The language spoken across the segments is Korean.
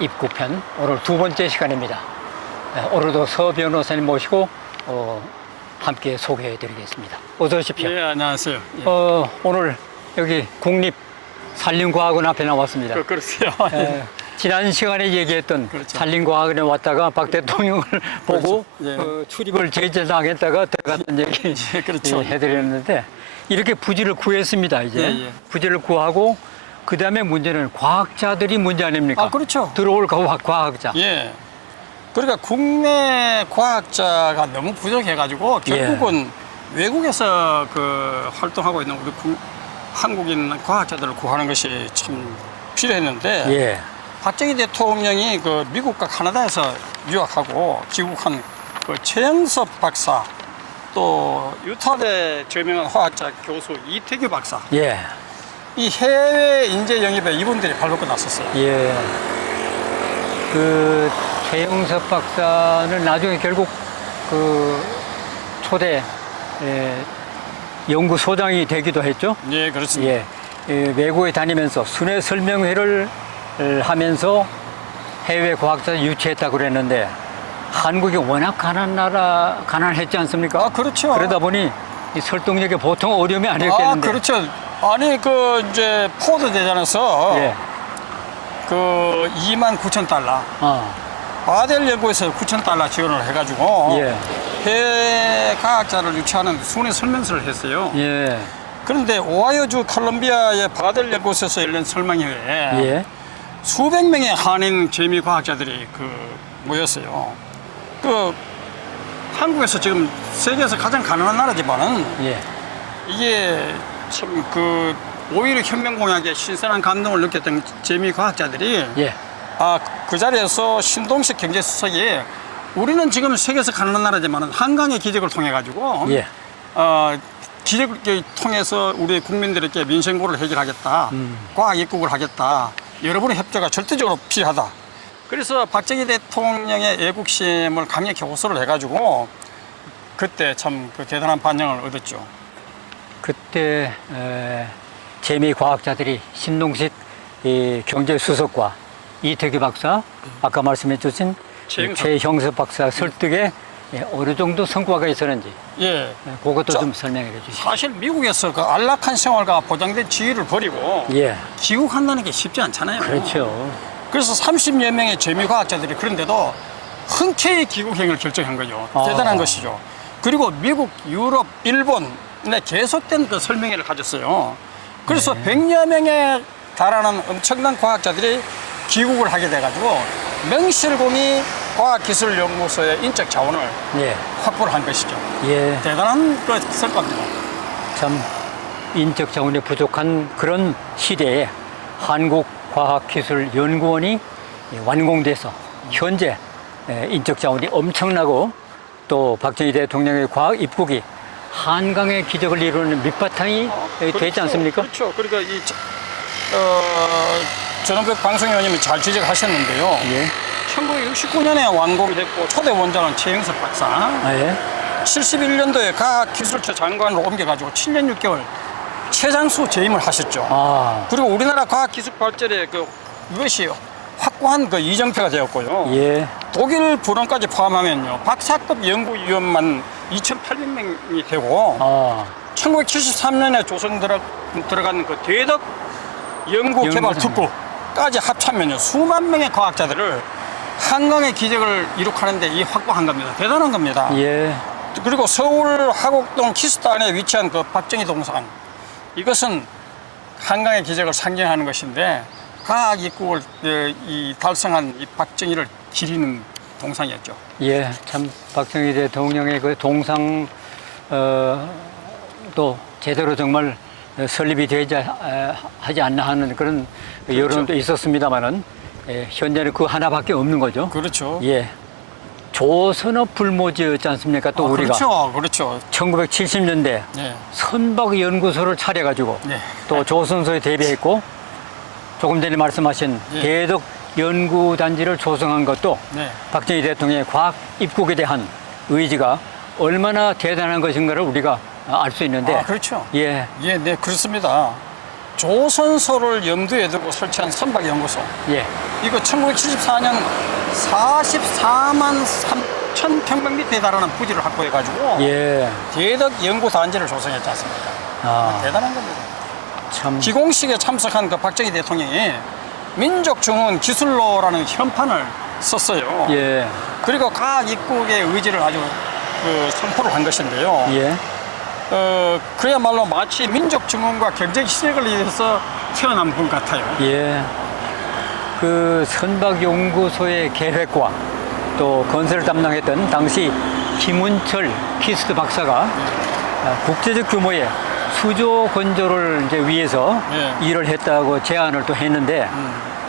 입구편 오늘 두 번째 시간입니다. 오늘도 서 변호사님 모시고 함께 소개해드리겠습니다. 어서 오십시오. 예, 안녕하세요. 예. 오늘 여기 국립산림과학원 앞에 나왔습니다. 그렇죠. 지난 시간에 얘기했던 그렇죠. 산림과학원에 왔다가 박 대통령을 보고 예. 출입을 제재당했다가 들어갔던 얘기 예, 그렇죠. 해드렸는데 이렇게 부지를 구했습니다. 이제 예. 부지를 구하고 그 다음에 문제는 과학자들이 문제 아닙니까? 아, 그렇죠. 들어올 과학자. 예. 그러니까 국내 과학자가 너무 부족해가지고 결국은 외국에서 그 활동하고 있는 우리 한국인 과학자들을 구하는 것이 참 필요했는데 예. 박정희 대통령이 그 미국과 카나다에서 유학하고 귀국한 그 최영섭 박사 또 유타대 저명한 화학자 교수 이태규 박사 예. 이 해외 인재 영입에 이분들이 발벗고 났었어요. 예. 그 최영섭 박사는 나중에 결국 그 초대 연구소장이 되기도 했죠. 예, 그렇습니다. 예. 외국에 다니면서 순회 설명회를 하면서 해외 과학자 유치했다고 그랬는데 한국이 워낙 가난했지 않습니까? 아, 그렇죠. 그러다 보니 이 설득력에 보통 어려움이 아니었겠는데. 아, 그렇죠. 아니 그 이제 포드 대전에서 예. 그 29,000달러 바델 연구에서 9,000달러 지원을 해가지고 예. 해외 과학자를 유치하는 순회 설명서를 했어요. 예. 그런데 오하이오주 컬럼비아의 바델 연구소에서 열린 설명회에 예. 수백 명의 한인 재미 과학자들이 모였어요. 그 한국에서 지금 세계에서 가장 가난한 나라지만은 예. 이게 참 오히려 혁명 공약에 신선한 감동을 느꼈던 재미 과학자들이 예. 그 자리에서 신동식 경제수석이 우리는 지금 세계에서 가난한 나라지만은 한강의 기적을 통해 가지고 예. 기적을 통해서 우리 국민들에게 민생고를 해결하겠다. 과학 입국을 하겠다. 여러분의 협조가 절대적으로 필요하다. 그래서 박정희 대통령의 애국심을 강력히 호소를 해가지고 그때 참 대단한 반영을 얻었죠. 그때 재미 과학자들이 신동식 경제수석과 이태규 박사, 아까 말씀해 주신 최형섭 박사 설득에 어느 정도 성과가 있었는지 예. 그것도 좀 설명해 주시죠. 사실 미국에서 그 안락한 생활과 보장된 지위를 버리고 예. 귀국한다는 게 쉽지 않잖아요. 그렇죠. 그래서 30여 명의 재미과학자들이 그런데도 흔쾌히 귀국행을 결정한 거죠. 대단한 것이죠. 그리고 미국, 유럽, 일본에 계속된 그 설명회를 가졌어요. 그래서 100여 명에 달하는 엄청난 과학자들이 귀국을 하게 돼가지고 명실공히 과학기술연구소의 인적 자원을 예. 확보를 한 것이죠. 예. 대단한 그 성과입니다. 참 인적 자원이 부족한 그런 시대에 한국과학기술연구원이 완공돼서 현재 인적 자원이 엄청나고 또 박정희 대통령의 과학 입국이 한강의 기적을 이루는 밑바탕이 되지 않습니까? 그렇죠. 그러니까 전원백 방송위원님이 잘 지적하셨는데요. 예. 1969년에 완공됐고 초대 원장은 최영석 박사. 예. 71년도에 과학기술처 장관으로 옮겨가지고 7년 6개월 최장수 재임을 하셨죠. 그리고 우리나라 과학기술 발전에 이것이 확고한 이정표가 되었고요. 예. 독일 불원까지 포함하면요 박사급 연구위원만 2,800명이 되고 1973년에 조성 들어간 대덕 연구개발 특구까지 합치면요 수만 명의 과학자들을 한강의 기적을 이룩하는데 확보한 겁니다. 대단한 겁니다. 예. 그리고 서울 화곡동 키스단에 위치한 박정희 동상, 이것은 한강의 기적을 상징하는 것인데 과학 입국을 달성한 이 박정희를 기리는 동상이었죠. 예. 참 박정희 대통령의 그 동상 또 제대로 정말 설립이 되지 하지 않나 하는 그런 여론도 있었습니다만은 현재는 그 하나밖에 없는 거죠. 그렇죠. 예. 조선업 불모지였지 않습니까? 또 우리가. 그렇죠. 그렇죠. 1970년대 네. 선박 연구소를 차려가지고 네. 또 조선소에 대비했고 조금 전에 말씀하신 대덕 연구단지를 조성한 것도 박정희 대통령의 과학 입국에 대한 의지가 얼마나 대단한 것인가를 우리가 알 수 있는데. 그렇죠. 예. 네, 그렇습니다. 조선소를 염두에 두고 설치한 선박 연구소. 예. 이거 1974년 44만 3천 평방미터에 달하는 부지를 확보해가지고 예. 대덕 연구단지를 조성했지 않습니까? 아, 대단한 겁니다. 참. 기공식에 참석한 그 박정희 대통령이 민족중흥 기술로라는 현판을 썼어요. 예. 그리고 과학 입국의 의지를 아주 선포를 한 것인데요. 예. 그야말로 마치 민족중흥과 경제시작을 위해서 태어난 분 같아요. 예. 그 선박연구소의 계획과 또 건설을 담당했던 당시 김은철 키스트 박사가 국제적 규모의 수조 건조를 이제 위해서 예. 일을 했다고 제안을 또 했는데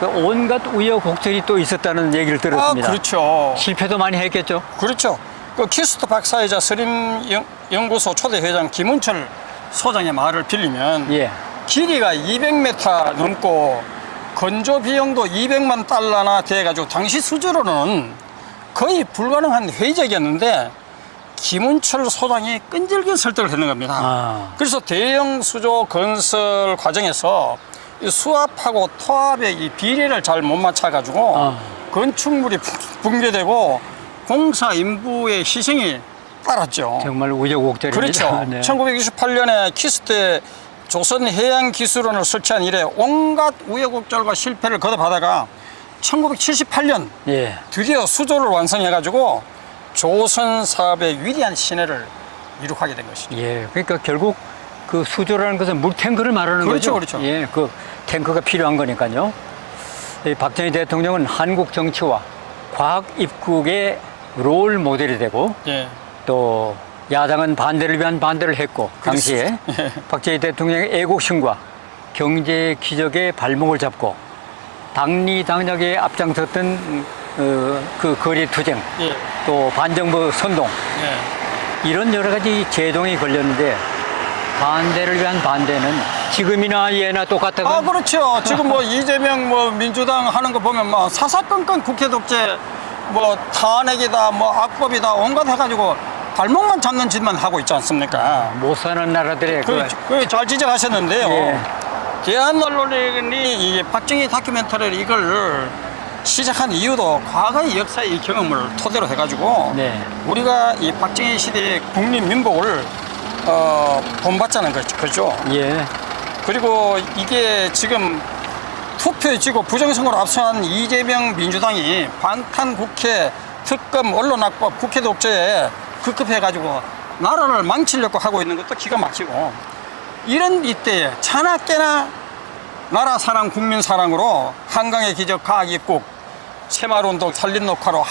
그 온갖 우여곡절이 또 있었다는 얘기를 들었습니다. 그렇죠. 실패도 많이 했겠죠. 그렇죠. 그 키스트 박사이자 서림연구소 초대 회장 김은철 소장의 말을 빌리면 예. 길이가 200m 넘고 건조 비용도 200만 달러나 돼가지고 당시 수주로는 거의 불가능한 회의적이었는데 김은철 소장이 끈질긴 설득을 했는 겁니다. 아. 그래서 대형 수조 건설 과정에서 이 수압하고 토압의 이 비례를 잘 못 맞춰가지고 아. 건축물이 붕괴되고 공사 인부의 희생이 따랐죠. 정말 우여곡절입니다. 그렇죠. 네. 1928년에 키스트에 조선해양기술원을 설치한 이래 온갖 우여곡절과 실패를 거듭하다가 1978년 예. 드디어 수조를 완성해가지고 조선 사업의 위대한 신해를 이룩하게 된 것이죠. 예. 그러니까 결국 그 수조라는 것은 물탱크를 말하는 그렇죠, 거죠. 그렇죠. 예. 그 탱크가 필요한 거니까요. 이 박정희 대통령은 한국 정치와 과학 입국의 롤 모델이 되고 예. 또 야당은 반대를 위한 반대를 했고 당시에 예. 박정희 대통령의 애국심과 경제 기적의 발목을 잡고 당리당략에 앞장섰던 그 거리 투쟁 예. 또 반정부 선동 예. 이런 여러 가지 제동이 걸렸는데 반대를 위한 반대는 지금이나 예나 똑같다고 그렇죠. 지금 뭐 이재명 뭐 민주당 하는 거 보면 뭐 사사건건 국회 독재 뭐 탄핵이다 뭐 악법이다 온갖 해가지고 발목만 잡는 짓만 하고 있지 않습니까? 못 사는 나라들의 잘 지적하셨는데요. 예. 대한 언론이 이 박정희 다큐멘터리를 이걸 시작한 이유도 과거의 역사의 이 경험을 토대로 해가지고 네. 우리가 이 박정희 시대의 국민 민복을 본받자는 거죠. 예. 그리고 이게 지금 투표에 지고 부정선거로 압승한 이재명 민주당이 방탄국회 특검 언론악법 국회 독재에 급급해가지고 나라를 망치려고 하고 있는 것도 기가 막히고 이런 이때에 차나 깨나 나라 사랑 국민 사랑으로 한강의 기적 과학 입국 새마을운동 산림 녹화로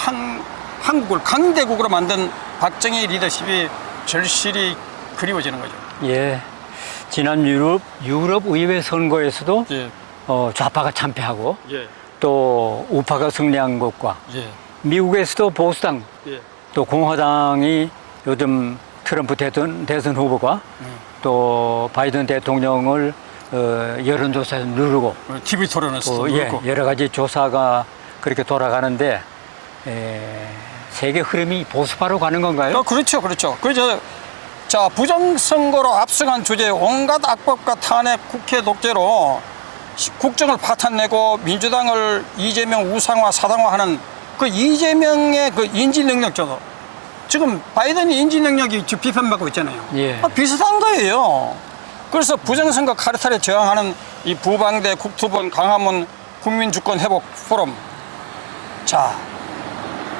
한국을 강대국으로 만든 박정희 리더십이 절실히 그리워지는 거죠. 예. 지난 유럽 의회 선거에서도 예. 좌파가 참패하고 예. 또 우파가 승리한 것과 예. 미국에서도 보수당 예. 또 공화당이 요즘 트럼프 대선 후보가 또 바이든 대통령을 여론조사에서 누르고 TV 토론에서 예, 여러 가지 조사가 그렇게 돌아가는데 세계 흐름이 보수파로 가는 건가요? 그렇죠, 그렇죠. 자, 부정선거로 압승한 주제에 온갖 악법과 탄핵, 국회 독재로 국정을 파탄내고 민주당을 이재명 우상화, 사당화하는 그 이재명의 그 인지 능력저도 지금 바이든이 인지 능력이 지금 비판받고 있잖아요. 예. 비슷한 거예요. 그래서 부정선거 카르텔에 저항하는 이 부방대, 국토본, 강화문 국민주권 회복 포럼. 자,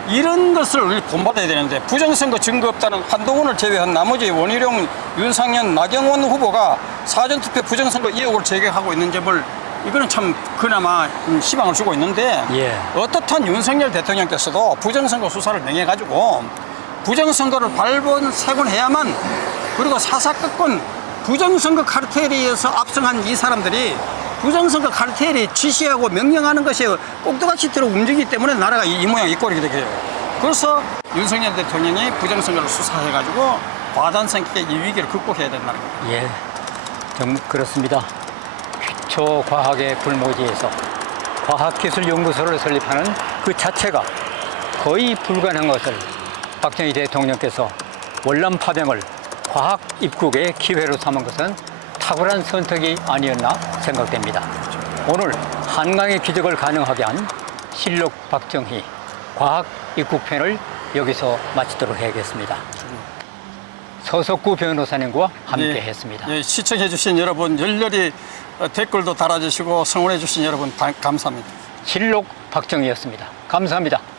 이런 것을 우리 본받아야 되는데 부정선거 증거 없다는 한동훈을 제외한 나머지 원희룡, 윤상현, 나경원 후보가 사전투표 부정선거 의혹을 제기하고 있는 점을 이거는 참 그나마 희망을 주고 있는데 예. 어떻든 윤석열 대통령께서도 부정선거 수사를 명해가지고 부정선거를 발본색원해야만 그리고 사사건건 부정선거 카르텔에 의해서 압승한 이 사람들이 부정선거 카르텔이 지시하고 명령하는 것이 꼭두같이 들어 움직이기 때문에 나라가 이 모양 이 꼴이 되게 돼요. 그래서 윤석열 대통령이 부정선거를 수사해가지고 과단성 있게 이 위기를 극복해야 된다는 거예요. 예, 정말 그렇습니다. 기초과학의 불모지에서 과학기술연구소를 설립하는 그 자체가 거의 불가능한 것을 박정희 대통령께서 월남 파병을 과학 입국의 기회로 삼은 것은 탁월한 선택이 아니었나 생각됩니다. 오늘 한강의 기적을 가능하게 한 실록 박정희 과학 입국편을 여기서 마치도록 해야겠습니다. 서석구 변호사님과 함께 예, 했습니다. 예, 시청해주신 여러분 열렬히 댓글도 달아주시고 성원해주신 여러분 감사합니다. 실록 박정희였습니다. 감사합니다.